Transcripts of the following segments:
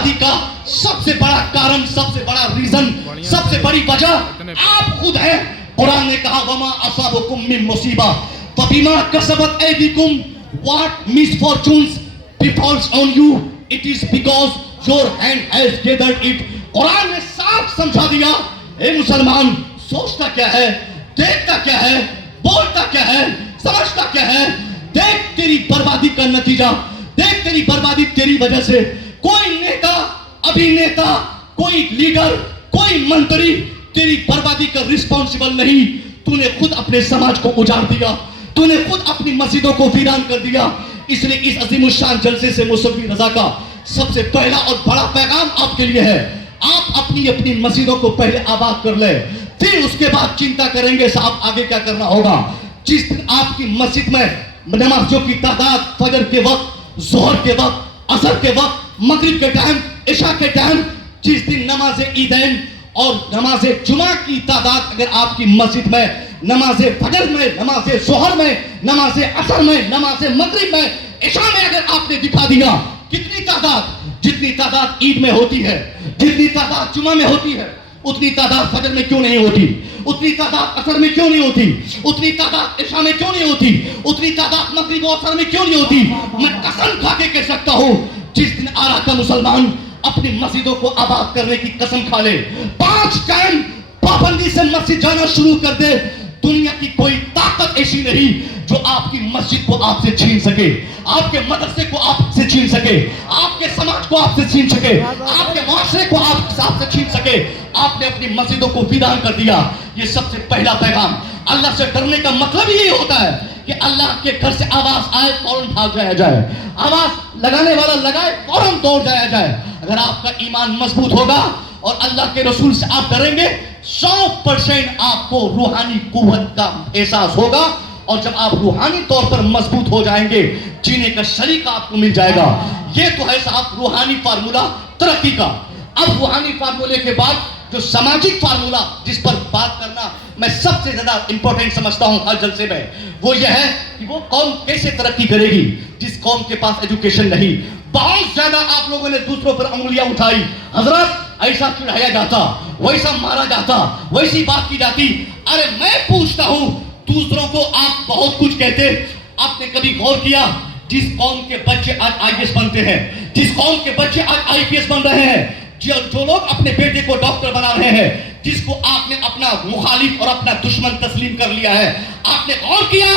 बर्बादी का सबसे बड़ा कारण, सबसे बड़ा रीजन, सबसे बड़ी वजह आप खुद हैं। कुरान ने कहा वमा असाबकुम मिन मुसीबा फबिमा कसबत ऐदीकुम, what misfortunes befalls on you, it is because your hand has gathered it। Quran ने साफ समझा दिया, ए मुसलमान, सोचता क्या है, देखता क्या है, बोलता क्या है, समझता क्या है। देख तेरी बर्बादी का नतीजा, देख तेरी बर्बादी तेरी वजह से। कोई नेता, अभिनेता, कोई लीडर, कोई मंत्री तेरी बर्बादी का रिस्पॉन्सिबल नहीं। तूने खुद अपने समाज को उजाड़ दिया, तूने खुद अपनी मस्जिदों को वीरान कर दिया। इसलिए इस अजीमुशान जलसे से मुसव्वी रजा का सबसे पहला और बड़ा पैगाम आपके लिए है, आप अपनी अपनी मस्जिदों को पहले आबाद कर ले, फिर उसके बाद चिंता करेंगे साहब आगे क्या करना होगा। जिस दिन आपकी मस्जिद में नमाज़ों की तादाद फजर के वक्त, जोहर के वक्त, असर के वक्त, मगरिब के टाइम, इशा के टाइम, जिस दिन नमाज ईदैन और नमाज जुमा की तादाद अगर आपकी मस्जिद में, नमाज फजर में, नमाज जोहर में, नमाज असर में, नमाज मगरिब में, इशा में अगर आपने दिखा दिया, कितनी तादाद, जितनी तादाद ईद में होती है, जितनी तादाद जुमा में होती है, उतनी तादाद फजर में क्यों नहीं होती, उतनी तादाद असर में क्यों नहीं होती, उतनी तादाद इशा में क्यों नहीं होती, उतनी तादाद मगरिब और असर में क्यों नहीं होती। मैं कसम खा के कह सकता हूं, जिस दिन आरा का मुसलमान अपनी मस्जिदों को आबाद करने की कसम खा ले, 5 टाइम पाबंदी से मस्जिद जाना शुरू कर दे, दुनिया की कोई ताकत ऐसी नहीं जो आपकी मस्जिद को आपसे छीन सके, आपके मदरसे को आपसे छीन सके, आपके समाज को आपसे छीन सके, आपके माशरे को आपसे छीन सके। आपने अपनी मस्जिदों को वीरान कर दिया। ये सबसे पहला पैगाम। अल्लाह से डरने का मतलब यही होता है कि अल्लाह के घर से आवाज आए फौरन भाग जाया जाए, आवाज लगाने वाला लगाए फौरन दौड़ जाया जाए। अगर आपका ईमान मजबूत होगा और अल्लाह के रसूल से आप डरेंगे, 100% आपको रूहानी कुव्वत का एहसास होगा। और जब आप रूहानी तौर पर मजबूत हो जाएंगे, जीने का सलीका आपको मिल जाएगा। ये तो है साहब रूहानी फार्मूला तरक्की का। अब रूहानी फार्मूले के बाद जो सामाजिक फार्मूला जिस पर बात करना मैं सबसे ज्यादा इंपॉर्टेंट समझता हूं हर जलसे में, वो यह है कि वो कौम कैसे तरक्की करेगी जिस कौम के पास एजुकेशन नहीं। बहुत ज्यादा आप लोगों ने दूसरों पर उंगलियां उठाई, हजरत ऐसा चिढ़ाया जाता, वैसा मारा जाता, वैसी बात की जाती। अरे मैं पूछता हूं, दूसरों को आप बहुत कुछ कहते, आपने कभी गौर किया जिस कौम के बच्चे आज आईएएस बनते हैं, जिस कौम के बच्चे आज आईपीएस बन रहे हैं, जो लोग अपने बेटे को डॉक्टर बना रहे हैं, जिसको आपने अपना मुखालिफ और अपना दुश्मन तस्लीम कर लिया है, आपने गौर किया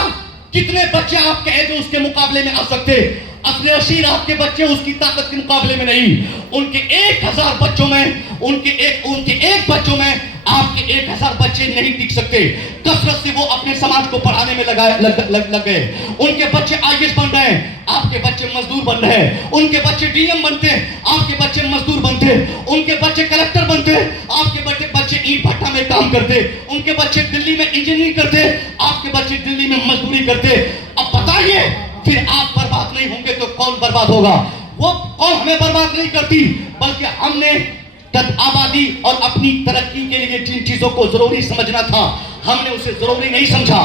कितने बच्चे आपके हैं जो उसके मुकाबले में आ सकते? असले अशीर आपके बच्चे उसकी ताकत के मुकाबले में नहीं। उनके 1000 बच्चों में, उनके एक बच्चों में आपके 1000 बच्चे नहीं टिक सकते। कसरत से वो अपने समाज को पढ़ाने में लग गए। उनके बच्चे आईएएस बन रहे हैं, आपके बच्चे मजदूर बन रहे हैं। उनके बच्चे डीएम बनते, आपके बच्चे मजदूर बनते। उनके बच्चे कलेक्टर बनते, आपके बच्चे ईंट भट्टा में काम करते। उनके बच्चे दिल्ली में इंजीनियरिंग करते, आपके बच्चे दिल्ली में मजदूरी करते। अब बताइए, फिर आप बर्बाद नहीं होंगे तो कौन बर्बाद होगा? वो कौन हमें बर्बाद नहीं करती, बल्कि हमने आबादी और अपनी तरक्की के लिए जिन चीजों को जरूरी समझना था, हमने उसे जरूरी नहीं समझा।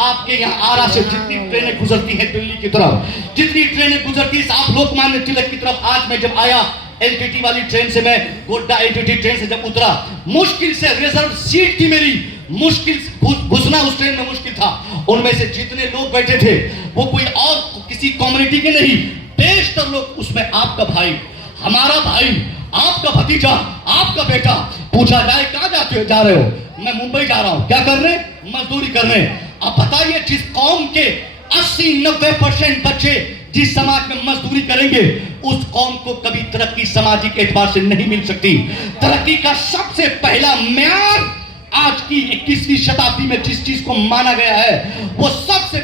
आपके यहाँ आरा से जितनी ट्रेनें गुजरती हैं दिल्ली की तरफ, जितनी ट्रेनें गुजरती है आप लोकमान्य तिलक की तरफ, आज मैं जब आया एलटीटी वाली ट्रेन से, मैं गोड्डा एलटीटी ट्रेन से जब उतरा, मुश्किल से रिजर्व सीट थी मेरी, मुश्किल घुसना उस ट्रेन में मुश्किल था। उनमें से जितने लोग बैठे थे वो कोई और किसी कम्युनिटी के नहीं, बेशतर लोग उसमें आपका भाई, हमारा भाई, आपका भतीजा, आपका बेटा। पूछा जाए कहां जा रहे हो? मैं मुंबई जा रहा हूं। क्या करने? मजदूरी करने। अब बताइए, जिस कौम के 80-90% बच्चे जिस समाज में मजदूरी करेंगे, उस कौम को कभी तरक्की सामाजिक एतबार से नहीं मिल सकती। तरक्की का सबसे पहला म्यार आज की 21वीं शताब्दी में जिस चीज को माना गया है, वो सबसे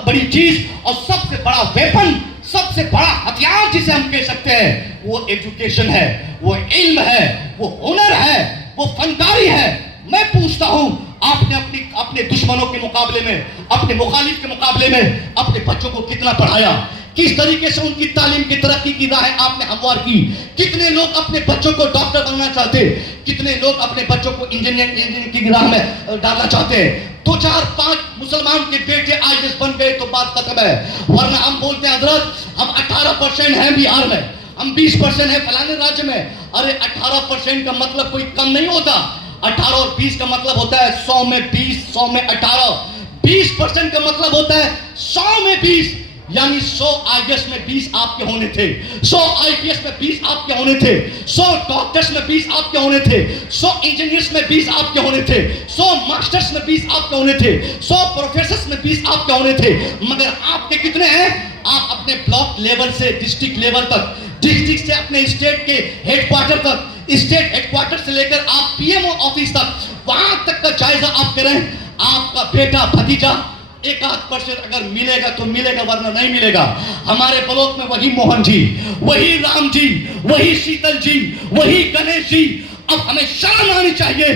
बड़ी चीज और सबसे बड़ा वेपन, सबसे बड़ा हथियार जिसे हम कह सकते हैं, वो एजुकेशन है, वो इल्म है, वो हुनर है, वो फनकारी है। मैं पूछता हूं, आपने अपने दुश्मनों के मुकाबले में, अपने मुखालिफ के मुकाबले में अपने बच्चों को कितना पढ़ाया? किस तरीके से उनकी तालीम की तरक्की की राह आपने हमवार की? कितने लोग अपने बच्चों को डॉक्टर बनना चाहते, कितने लोग अपने बच्चों को इंजीनियरिंग की राह में डालना चाहते हैं? 2-4-5 मुसलमान के बेटे आईएएस बन गए तो बात खत्म है। वरना हम बोलते हैं हजरत, हम 18% हैं बिहार में, हम 20% है फलाने राज्य में। अरे 18% का मतलब कोई कम नहीं होता। 18 और 20 का मतलब होता है 100 में 20, 100 में 18। 20% का मतलब होता है 100 में 20, यानी 100 आईएएस में 20 आपके होने थे, 100 आईपीएस में 20 आपके होने थे, 100 डॉक्टर्स में 20 आपके होने थे, 100 इंजीनियर्स में 20 आपके होने थे, 100 मास्टर्स में 20 आपके होने थे, 100 प्रोफेसर्स में 20 आपके होने थे। मगर आपके कितने हैं? आप अपने ब्लॉक लेवल से डिस्ट्रिक्ट लेवल तक, डिस्ट्रिक्ट से अपने स्टेट के हेडक्वार्टर तक, स्टेट हेडक्वार्टर से लेकर आप पीएमओ ऑफिस तक, वहां तक का जायजा आप करें। आपका बेटा भतीजा 1-8% अगर मिलेगा तो मिलेगा, वरना नहीं मिलेगा। हमारे ब्लॉक में वही मोहन जी, वही राम जी, वही शीतल जी, वही गणेश जी। अब हमें शर्म आनी चाहिए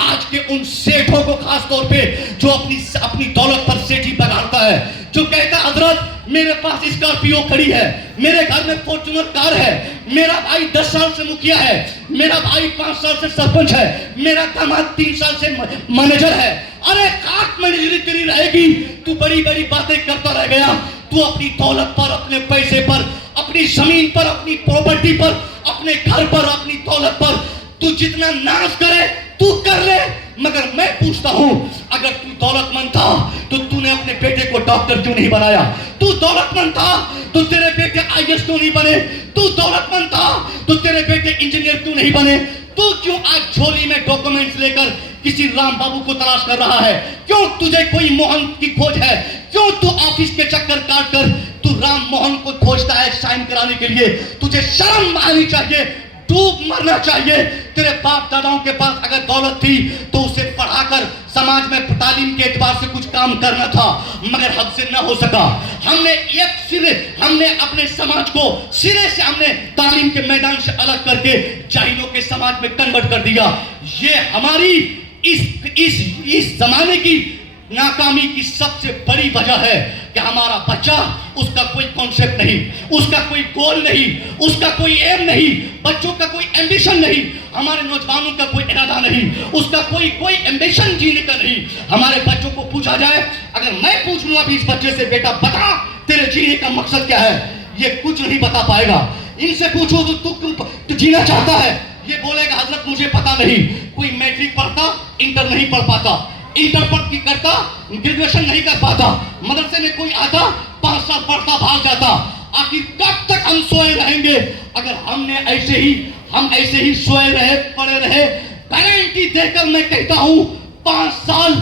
आज के उन सेठों को, खास तौर पे जो अपनी दौलत पर सेठी बगाड़ता है, जो कहता है हजरत मेरे पास स्कॉर्पियो खड़ी है, मेरे घर में फॉर्च्यूनर कार है, मेरा भाई 10 साल से मुखिया है, मेरा भाई 5 साल से सरपंच है, मेरा दामाद 3 साल से मैनेजर है। अरे खाक मैनेजरी तेरी रहेगी, तू बड़ी बड़ी बातें करता रह गया। तू अपनी दौलत पर, अपने पैसे पर, अपनी जमीन पर, अपनी प्रॉपर्टी पर, अपने घर पर, अपनी दौलत पर तू जितना नाश करे तू कर ले। मगर मैं पूछता हूं, अगर तू दौलतमंद था तो तूने अपने बेटे को डॉक्टर क्यों नहीं बनाया? तू दौलतमंद था तो तेरे बेटे आईएएस क्यों नहीं बने? तू दौलतमंद था तो तेरे बेटे इंजीनियर क्यों नहीं बने? तू क्यों आज झोली में डॉक्यूमेंट्स लेकर किसी राम बाबू को तलाश कर रहा है? क्यों तुझे कोई मोहन की खोज है? क्यों तू ऑफिस के चक्कर काट कर तू राम मोहन को खोजता है साइन कराने के लिए? तुझे शर्म आनी चाहिए, डूब मरना चाहिए। तेरे बाप दादाओं के पास अगर दौलत थी तो उसे पढ़ाकर समाज में तालीम के एतबार से कुछ काम करना था, मगर हमसे न हो सका। हमने अपने समाज को सिरे से हमने तालीम के मैदान से अलग करके जाहिलों के समाज में कन्वर्ट कर दिया। ये हमारी इस जमाने की नाकामी की सबसे बड़ी वजह है कि हमारा बच्चा, उसका कोई कॉन्सेप्ट नहीं, उसका कोई गोल नहीं, उसका कोई एम नहीं, बच्चों का कोई एम्बिशन नहीं, हमारे नौजवानों का कोई इरादा नहीं, उसका कोई एम्बिशन जीने का नहीं। हमारे बच्चों को पूछा जाए, अगर मैं पूछ लूं अभी इस बच्चे से, बेटा बता तेरे जीने का मकसद क्या है, ये कुछ नहीं बता पाएगा। इनसे पूछो तो तू जीना चाहता है, ये बोलेगा हजरत मुझे पता नहीं। कोई मैट्रिक पढ़ता, इंटर नहीं पढ़ पाता, इंटर पढ़ करता, ग्रेजुएशन नहीं कर पाता, मदरसे में कोई आता 5 साल पढ़ता भाग जाता। आखिर कब तक हम सोए रहेंगे? अगर हम ऐसे ही सोए रहे, पड़े रहे, गारंटी देकर मैं कहता हूं 5 साल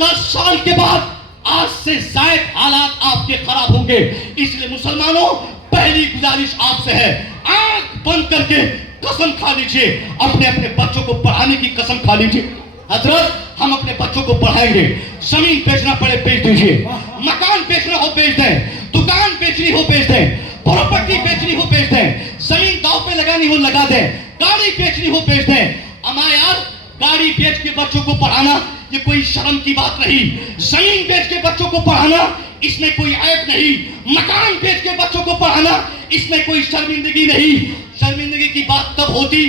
10 साल के बाद आज से शायद हालात आपके खराब होंगे। इसलिए मुसलमानों, पहली गुजारिश आपसे है, आंख बंद करके कसम खा लीजिए, अपने अपने बच्चों को पढ़ाने की कसम खा लीजिए। हजरत हम अपने बच्चों को पढ़ाएंगे, जमीन बेचना पड़े बेच दीजिए, मकान बेचना हो बेच दें, दुकान बेचनी हो बेच दें, प्रॉपर्टी बेचनी हो बेच दें, जमीन दांव पे लगानी हो लगा दें, गाड़ी बेचनी हो बेच दें। अमा यार, गाड़ी बेच के बच्चों को पढ़ाना ये कोई शर्म की बात नहीं, जमीन बेच के बच्चों को पढ़ाना इसमें कोई ऐब नहीं, मकान बेच के बच्चों को पढ़ाना इसमें कोई शर्मिंदगी नहीं। शर्मिंदगी की बात तब होती,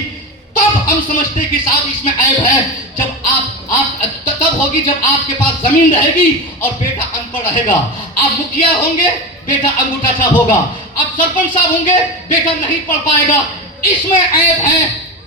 तब हम समझते कि साहब इसमें ऐब है, जब तब होगी जब आपके पास जमीन रहेगी और बेटा अनपढ़ रहेगा। आप मुखिया होंगे, बेटा अंगूठा छाप होगा, आप सरपंच साहब होंगे, बेटा नहीं पढ़ पाएगा। इसमें ऐब है,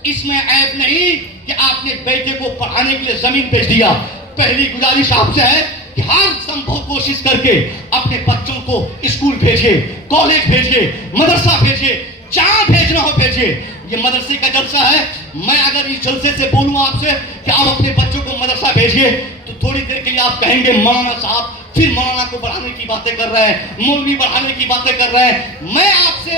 इसमें ऐब नहीं कि आपने बेटे को पढ़ाने के लिए जमीन बेच दिया। पहली गुजारिश आपसे है कि हर संभव कोशिश करके अपने बच्चों को स्कूल भेजिए, कॉलेज भेजिए, मदरसा भेजिए, जहां भेजना हो भेजिए। ये मदरसे का जलसा है, मैं अगर इस जलसे से बोलूं आपसे कि आप अपने बच्चों को मदरसा भेजिए तो थोड़ी देर के लिए आप कहेंगे मौलाना साहब फिर मौलाना को बढ़ाने की बातें कर रहे हैं, मौलवी बढ़ाने की बातें कर रहे हैं। मैं आपसे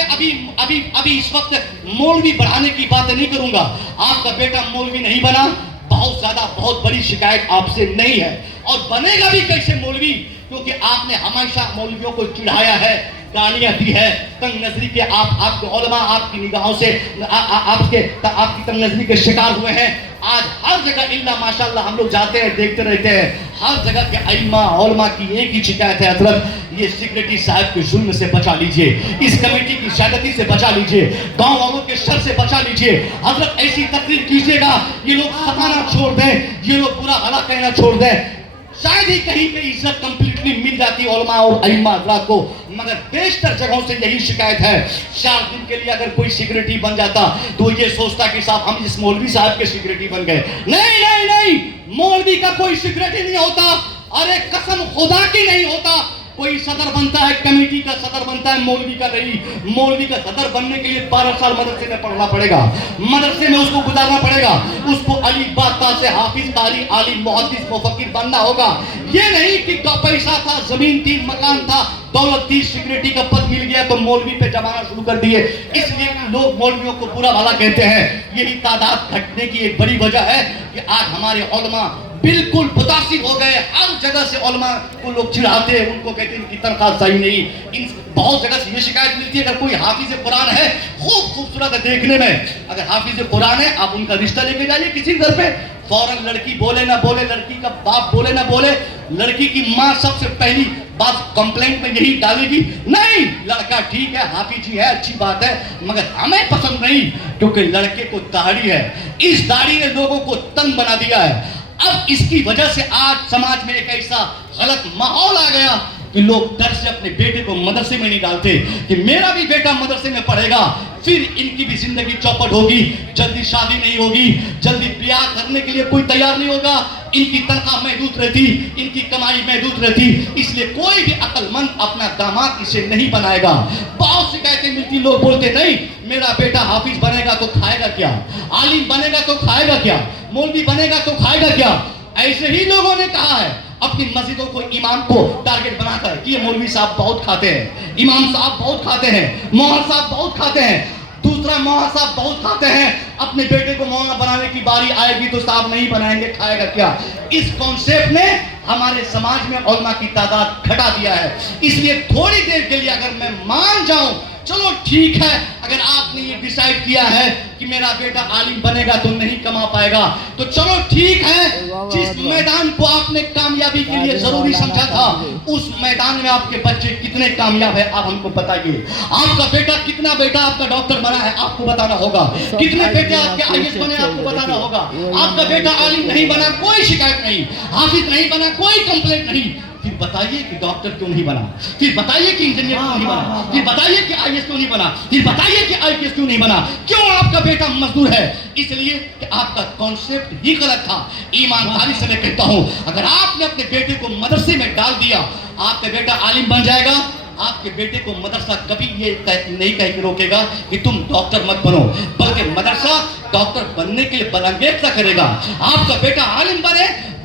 अभी इस वक्त मौलवी बढ़ाने की बातें नहीं करूंगा। आपका बेटा मौलवी नहीं बना, बहुत बड़ी शिकायत आपसे नहीं है, और बनेगा भी कैसे मौलवी, क्योंकि आपने हमेशा मौलवियों को चिढ़ाया है, गालियां दी है, तंग नजरी के आपके उलमा आपकी निगाहों से आपकी तंग नजरी के शिकार हुए हैं। आज हर जगह इल्ला माशाल्लाह हम लोग जाते हैं, देखते रहते हैं, हर जगह के अइम्मा उलमा की एक ही शिकायत है, हजरत ये सेक्रेटरी साहब के जुल्म से बचा लीजिए, इस कमेटी की ज्यादती से बचा लीजिए, गांव वालों के शर से बचा लीजिए। हजरत ऐसी तकरीर कीजिएगा ये लोग सताना छोड़ दें, ये लोग बुरा भला कहना छोड़ दें। शायद ही कहीं पे इज्जत कंप्लीटली मिल जाती उलमा और अइम्मा हज़रात को, मगर बेशतर जगहों से यही शिकायत है। 4 दिन के लिए अगर कोई सिक्योरिटी बन जाता तो ये सोचता कि साहब हम इस मौलवी साहब के सिक्योरिटी बन गए। नहीं नहीं नहीं, मौलवी का कोई सिक्योरिटी नहीं होता। अरे कसम खुदा की नहीं होता। कोई सदर बनता है, कमेटी का सदर बनता है, मौलवी का नहीं। मौलवी का सदर बनने के लिए 12 साल मदरसे में पढ़ना पड़ेगा, मदरसे में उसको गुजारना पड़ेगा, उसको अली बाता से हाफिज कारी आलिम मुहद्दिस मुफक्किर बनना होगा। ये नहीं कि पैसा था, जमीन थी, मकान था, दौलत थी, सिक्योरिटी का पद मिल गया तो मौलवी पे जमाना शुरू कर दिए। इसलिए लोग मौलवियों को बुरा भला कहते हैं। यही तादाद घटने की एक बड़ी वजह है कि आज हमारे उलमा बिल्कुल मुतासिर हो गए। हर जगह से उलमा को लोग चिढ़ाते हैं, उनको कहते हैं इनकी तनख्वाह सही नहीं। इन बहुत जगह से ये शिकायत मिलती है, अगर कोई हाफिज कुरान है, खूब खूबसूरत है देखने में, अगर हाफिज कुरान है, आप उनका रिश्ता लेके जाइए किसी घर पे, फौरन लड़की बोले ना बोले, लड़की का बाप बोले ना बोले, लड़की की माँ सबसे पहली बात कंप्लेंट में यही डालेगी, नहीं लड़का ठीक है, हाफिजी है, अच्छी बात है, मगर हमें पसंद नहीं क्योंकि लड़के को दाढ़ी है। इस दाढ़ी ने लोगों को तंग बना दिया है। अब इसकी वजह से आज समाज में एक ऐसा गलत माहौल आ गया कि लोग डर से अपने बेटे को मदरसे में नहीं डालते कि मेरा भी बेटा मदरसे में पढ़ेगा, फिर इनकी भी जिंदगी चौपट होगी, जल्दी शादी नहीं होगी, जल्दी ब्याह करने के लिए कोई तैयार नहीं होगा, इनकी तनख्वाह महदूद रहती, इनकी कमाई महदूद रहती, इसलिए कोई भी अक्लमंद अपना दामाद इसे नहीं बनाएगा। बहुत शिकायतें मिलती, लोग बोलते नहीं मेरा बेटा हाफिज बनेगा तो खाएगा क्या, आलिम बनेगा तो खाएगा क्या, मौलवी बनेगा तो खाएगा क्या। ऐसे ही लोगों ने कहा है अपनी मस्जिदों को, इमाम को टारगेट बनाकर कि ये मौलवी साहब बहुत खाते हैं, इमाम साहब बहुत खाते हैं, मौलाना साहब बहुत खाते हैं, दूसरा मौलाना साहब बहुत खाते हैं, अपने बेटे को मौलाना बनाने की बारी आएगी तो साहब नहीं बनाएंगे, खाएगा क्या। इस कॉन्सेप्ट ने हमारे समाज में उलमा की तादाद घटा दिया है। इसलिए थोड़ी देर के लिए अगर मैं मान जाऊं, चलो ठीक है, अगर आपने ये डिसाइड किया है कि मेरा बेटा आलिम बनेगा तो नहीं कमा पाएगा, तो चलो ठीक है, जिस मैदान को आपने कामयाबी के लिए जरूरी समझा था, उस मैदान में आपके बच्चे कितने कामयाब है आप हमको बताइए। आपका बेटा कितना बेटा आपका डॉक्टर बना है आपको बताना होगा, कितने बेटे आपके आईएएस बने आपको बताना होगा। आपका बेटा आलिम नहीं बना कोई शिकायत नहीं, हाफिज नहीं बना कोई कंप्लेंट नहीं, फिर बताइए कि डॉक्टर क्यों नहीं बना, फिर बताइए कि इंजीनियर क्यों नहीं बना, फिर बताइए कि आईएएस क्यों नहीं बना, फिर बताइए कि आईपीएस क्यों नहीं बना। क्यों आपका बेटा मजदूर है? इसलिए कि आपका कॉन्सेप्ट ही गलत था। ईमानदारी से मैं कहता हूं, अगर आपने अपने बेटे को मदरसे में डाल दिया, आपका बेटा आलिम बन जाएगा। आपके बेटे को मदरसा कभी ये नहीं कह के रोकेगा कि तुम डॉक्टर मत बनो, बल्कि मदरसा डॉक्टर बनने के लिए बलंगेज करेगा। आपका बेटा आलिम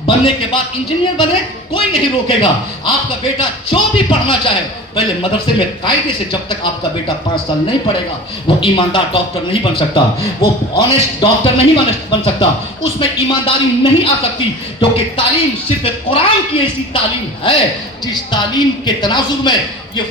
बनने के बाद इंजीनियर बने, कोई नहीं रोकेगा। आपका बेटा जो भी पढ़ना चाहे, पहले मदरसे में कायदे से, जब तक आपका बेटा 5 साल नहीं पढ़ेगा वो ईमानदार डॉक्टर नहीं बन सकता, वो ऑनेस्ट डॉक्टर नहीं बन सकता, उसमें ईमानदारी नहीं आ सकती। क्योंकि तालीम सिर्फ कुरान की ऐसी तालीम है जिस तालीम के तनाजुर में ये